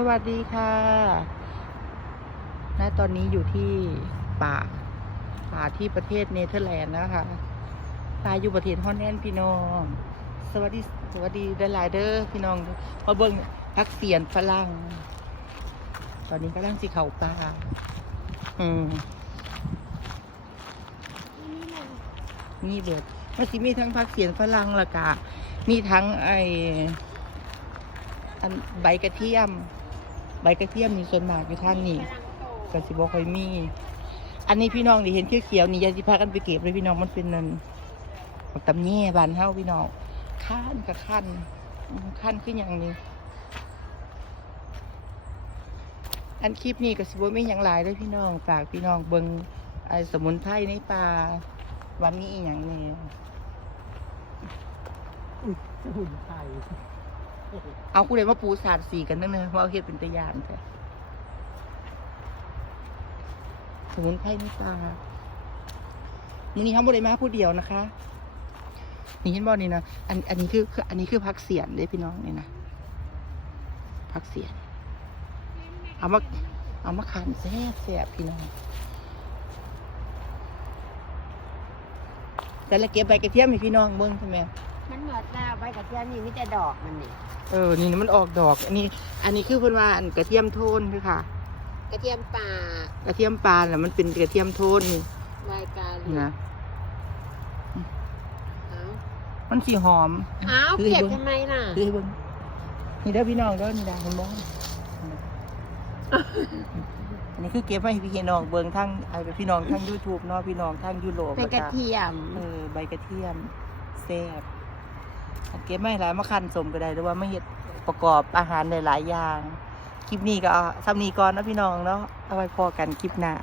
สวัสดีค่ะณตอนนี้อยู่ที่ป่า ป่าที่ประเทศเนเธอร์แลนด์นะคะป่าอยู่ประเทศฮอลแลนด์พี่น้อง สวัสดี สวัสดีเดลายเดอร์พี่น้อง มาเบิ่งพักเสียนฝรั่ง ตอนนี้กำลังสิเขาป่า อืมนี่เบิดมันสิมีทั้งพักเสียนฝรั่งละกะ มีทั้งไอใบกระเทียม บกระเทียมมีส่วนมากอยู่ทางนี้ก็สิบ่ค่อยมี อันนี้พี่น้องนี่เห็นเขียวๆนี่ยาสิพากันไปเก็บเลยพี่น้องมันเป็นนั่นบักตำแย่บานเฮาพี่น้องคันกับคันอืมคันขึ้นอย่างนี้อันคลิปนี้ก็สิบ่มีหยังหลายเด้พี่น้องฝากพี่น้องเบิ่งไอ้สมุนไพรในป่าวันนี้อีหยังนี่ยหุ่นไทย เอากูเลยมาปูสาดสีกันนั่นเลยว่าเอาเฮ็ดเป็นตะยานแต่สมุนไพรนป่ามื้อนี้เขาบ่ได้มาผู้เดียวนะคะ นี่เห็นบ่นี่นะ อัน อันนี้คือคือ อันนี้คือพักเสียนเด้พี่น้องนี่นะพักเสียน เอามา เอามาขันแซ่บแซ่บพี่น้อง แต่ละเก็บใบกระเทียมให้พี่น้องเบิ่งใช่ไหม มันเหมือนหน้าใบกระเทียมนี่มีแต่ดอกมันนี่เออ นี่นะมันออกดอก อันนี้ อันนี้คือเพิ่นว่าอันกระเทียมโทนคือค่ะ กระเทียมป่ากระเทียมปลาน่ะมันเป็นกระเทียมโทนนี่ใบกาลีนะเอามันสีหอมเอาคือเก็บบิ่งทำไมล่ะคือให้เบิ่งนี่เด้อพี่น้องเด้อนี่ดาเห็นบ่อันนี้คือเก็บไว้ให้พี่น้องเบิ่งทั้งไอ้พี่น้องทั้ง YouTube เนาะพี่น้องทั้งยุโรปเป็นกระเทียม เออใบกระเทียมแซ่บอัน เก็บไม่หลายมาคันสมก็ได้หรือว่าไม่เห็ดประกอบอาหารหลายๆอย่าง คลิปนี้ก็เอาซ้ำนี้ก่อนนะพี่น้องเนาะเอาไว้พอกันคลิปหน้า